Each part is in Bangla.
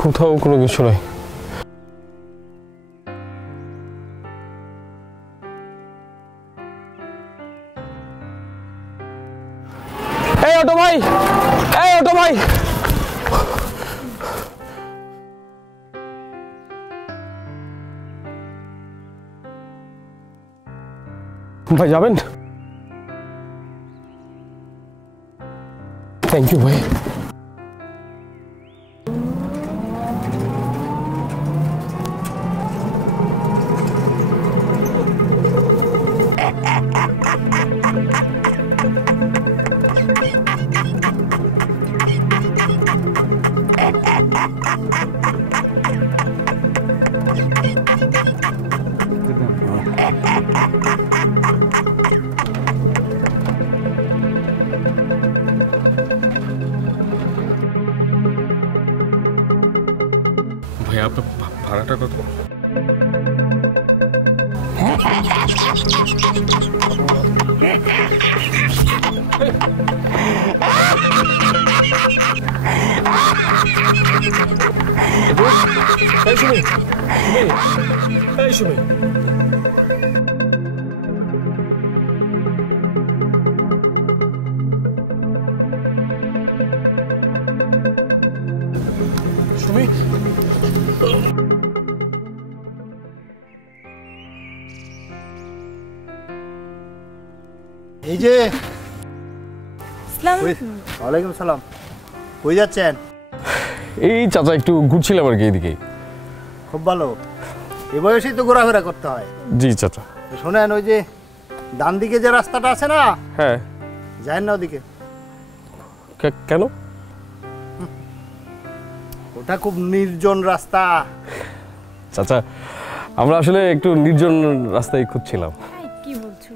কোথাও কোনো কিছু নাই। এই অটো ভাই, এই অটো ভাই, ভাই যাবেন? থ্যাংক ইউ ভাই। ভাই আপনার ভাড়াটা কত? সুমি, এই যে ওয়ালাইকুম সালাম। কই যাচ্ছেন? এই চাচা একটু ঘুরছিলাম আর কি এইদিকে। খুব ভালো, এই বয়সেই তো ঘোরাফেরা করতে হয়। জি চাচা। শোনেন, ওই যে ডান দিকে যে রাস্তাটা আছে না, হ্যাঁ যাই না ওদিকে। কেন? ওটা খুব নির্জন রাস্তা। চাচা আমরা আসলে একটু নির্জন রাস্তায় খুঁজছিলাম। কি বলছো?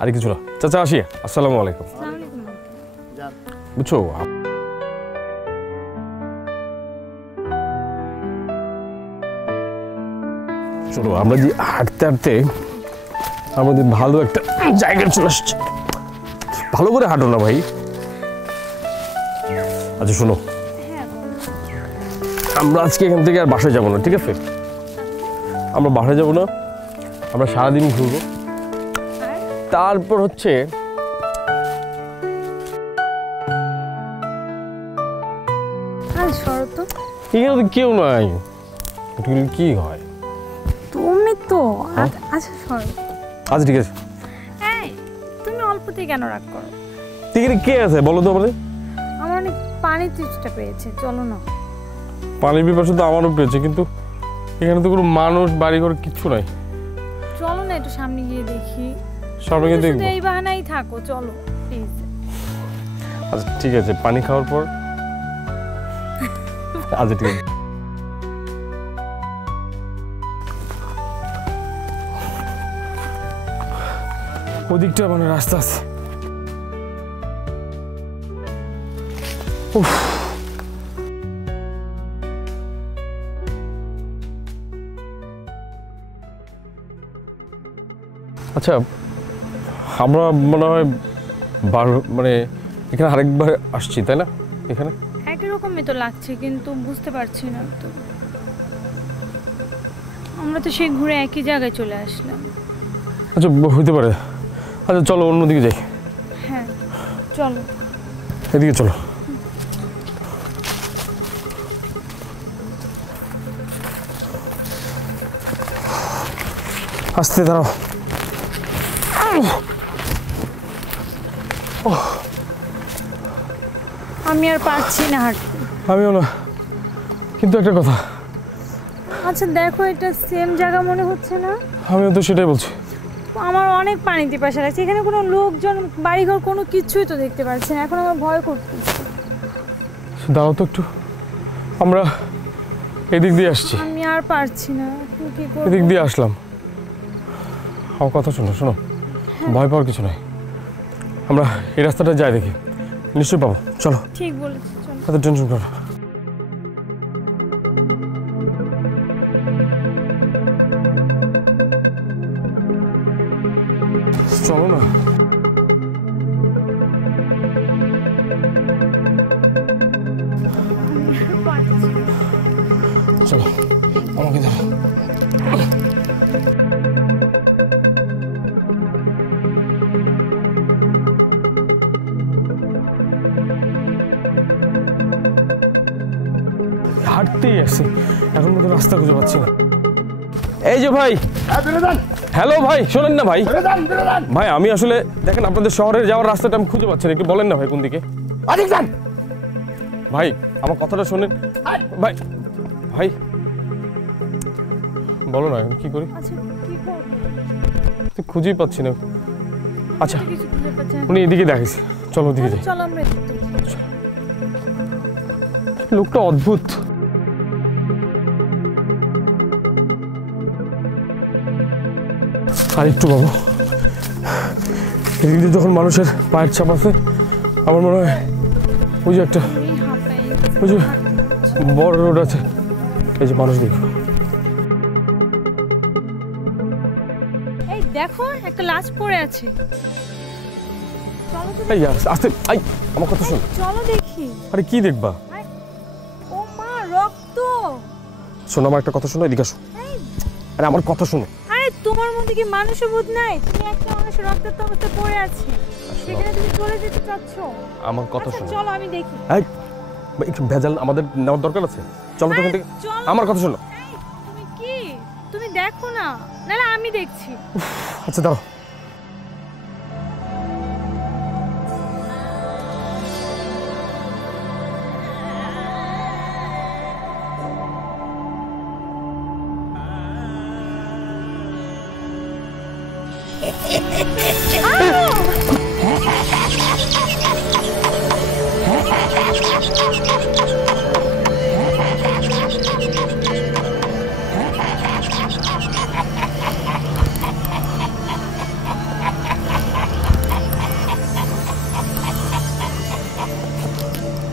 আর কিছু না চাচা, আসি। আসসালামু আলাইকুম। বুঝছো, চলো আমরা যে হাঁটতে হাঁটতে আমাদের ভালো একটা জায়গায় চলে আসছে। ভালো করে হাঁটো না ভাই। আচ্ছা শোনো, আমরা আজকে এখান থেকে আর বাসায় যাবো না, ঠিক আছে? আমরা বাসায় যাবো না, আমরা সারাদিন ঘুরবো। তারপর হচ্ছে এখানে তো কেউ নাই, কি হয়? তুমি তো আচ্ছা সরো। আচ্ছা ঠিক আছে। এই তুমি অল্পতে কেন রাগ করো? এখানে কে আছে বলো তো আমাদের? আমার অনেক পানি তৃষ্ণা পেয়েছে, চলো না। পানির পিপাসা তো আমারও পেয়েছে, কিন্তু এখানে তো কোনো মানুষ বাড়িঘর কিচ্ছু নাই। চলো না একটু সামনে গিয়ে দেখি। সামনে গিয়ে দেখবো? এই বাহানাই থাকো, চলো প্লিজ। আচ্ছা ঠিক আছে, পানি খাওয়ার পর। আচ্ছা ঠিক আছে। ওদিকটা মানে রাস্তা আছে। আচ্ছা আমরা মনে হয় মানে এখানে আরেকবার আসছি, তাই না? এখানে একই রকমই তো লাগছে, কিন্তু বুঝতে পারছি না তো। আমরা তো সেই ঘুরে একই জায়গায় চলে আসলাম। আচ্ছা হইতে পারে। আচ্ছা চলো অন্যদিকে যাই। হ্যাঁ চলো, এদিকে চলো। আস্তে দাঁড়াও। আমি আর পারছি না হাঁটতে। আমিও না, কিন্তু একটা কথা। আচ্ছা দেখো, এটা সেম জায়গা মনে হচ্ছে না? আমিও তো সেটাই বলছি। আমার অনেক পানি পিপাসা লাগছে, এখানে কোনো লোকজন বাড়িঘর কোনো কিছুই তো দেখতে পাচ্ছি না। এখন আমার ভয় করতেছে। দাঁড়াও তো একটু, আমরা এদিক দিয়ে আসছি। আমি আর পারছি না, কি করব? এদিক দিয়ে আসলাম। আমার কথা শোনো, শোনো, ভয় পাওয়ার কিছু নাই। আমরা এই রাস্তাটা যাই, দেখি নিশ্চয়ই পাবো। চলো। ঠিক বলেছো, চলো। এত টেনশন করো। চলো আমাকে ধরো। হাঁটতেই আসছি, এখন মতো রাস্তা খুঁজে পাচ্ছি না। এই যে ভাই, হ্যালো ভাই, শোনেন না ভাই। ভাই আমি আসলে দেখেন আপনাদের শহরে যাওয়ার রাস্তাটা আমি খুঁজে পাচ্ছি না, একটু বলেন না ভাই কোন দিকে। ভাই আমার কথাটা শোনেন ভাই, ভাই বলো না কি করি, আচ্ছা কি করব, খুঁজেই পাচ্ছি না। আচ্ছা কিছু খুঁজে পাচ্ছি না। উনি এদিকে দেখিস, চলো ওদিকে যাই। চলো আমরা এদিকে যাই। লোকটা অদ্ভুত। আর একটু বাবু, এদিক দিয়ে যখন মানুষের পায়ের ছাপ আছে, আমার মনে হয় ওই যে একটা, আমি হাঁপাই গেছি। ওই যে বড় রোড আছে, এই যে মানুষ দেখো। এই দেখো একটা লাশ পড়ে আছে। চলো তো এই আস্তে, আই আমার কথা শোন। চলো দেখি। আরে কি দেখবা? ও মা, রক্ত। শোনো আমার একটা কথা শোনো, এদিকে আসো। আরে আমার কথা শোনো। আরে তোমার মধ্যে কি মানুষের বোধ নাই? তুমি একটা মানুষের রক্তাক্ত অবস্থায় পড়ে আছে, সেখানে তুমি চলে যেতে চাচ্ছ? আমার কথা আচ্ছা শোনো। চলো আমি দেখি। এই একটু ভেজাল আমাদের নেওয়ার দরকার আছে, চলো তো এখান থেকে। চলো। আমার কথা শোনো। এই, তুমি কি, তুমি দেখো না, নাহলে আমি দেখছি। আচ্ছা দাঁড়াও।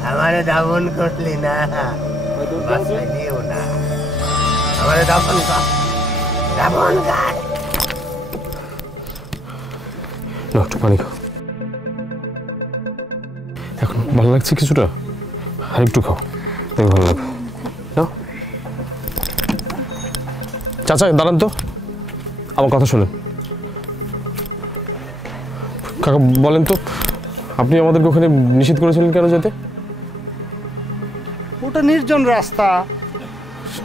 আমারে দাফন করলি না, বাঁচাইলিও না। আমারে দাফন কর, দাফন কর। না একটু পানি খাও, এখন ভালো লাগছে কিছুটা, আর একটু খাও, দেখো ভালো লাগবে। নাও। চাচা দাঁড়ান তো, আমার কথা শোনেন। কাকা বলেন তো, আপনি আমাদেরকে ওখানে নিষেধ করেছিলেন কেন যেতে? ওটা নির্জন রাস্তা।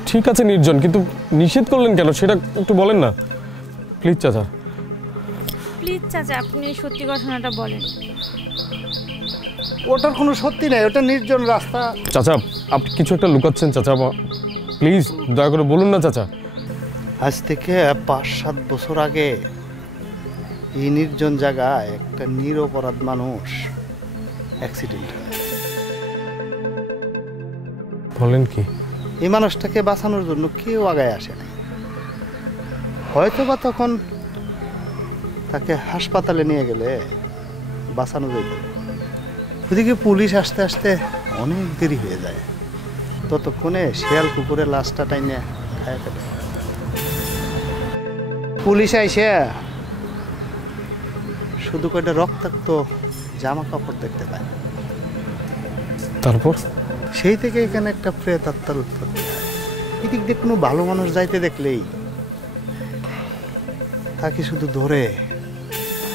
ঠিক আছে নির্জন, কিন্তু নিষেধ করলেন কেন সেটা একটু বলেন না প্লিজ চাচা। প্লিজ চাচা, আপনি সত্যি ঘটনাটা বলেন। ওটার কোনো সত্যি নাই, ওটা নির্জন রাস্তা। চাচা আপনি কিছু একটা লুকাচ্ছেন চাচা, প্লিজ দয়া করে বলুন না চাচা। আজ থেকে 5-7 বছর আগে এই নির্জন জায়গায় একটা নিরপরাধ মানুষ অ্যাক্সিডেন্ট হয়। বলেন কি? এই মানুষটাকে বাঁচানোর জন্য কেউ আগায় আসে নাই। হয়তো বা তখন তাকে হাসপাতালে নিয়ে গেলে বাঁচানো যেত। ওদিকে পুলিশ আসতে আসতে অনেক দেরি হয়ে যায়, ততক্ষণে শিয়াল কুকুরের লাশটা টাইনে খায় ফেলে। পুলিশ আইসে শুধু কয়টা রক্তাক্ত জামা কাপড় দেখতে পায়। তারপর? সেই থেকে এখানে একটা প্রেত আত্মার উৎপত্তি হয়। এদিক দিয়ে কোনো ভালো মানুষ যাইতে দেখলেই তাকে শুধু ধরে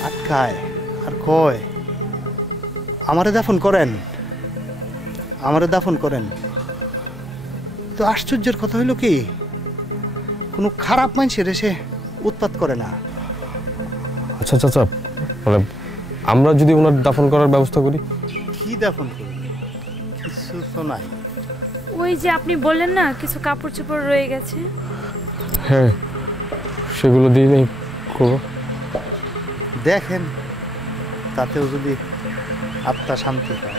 আটকায় আর কয়, আমারে দাফন করেন, আমারে দাফন করেন। তো আশ্চর্যের কথা হইল কি, কোনো খারাপ মানুষের এসে উৎপাত করে না। আচ্ছা চাচা, মানে আমরা যদি ওনার দাফন করার ব্যবস্থা করি? কি দাফন করবে? কিছু তো নাই। ওই যে আপনি বললেন না কিছু কাপড় চোপড় রয়ে গেছে। হ্যাঁ, সেগুলো দিয়ে নেই করবো। দেখেন তাতেও যদি আত্মা শান্তি পায়।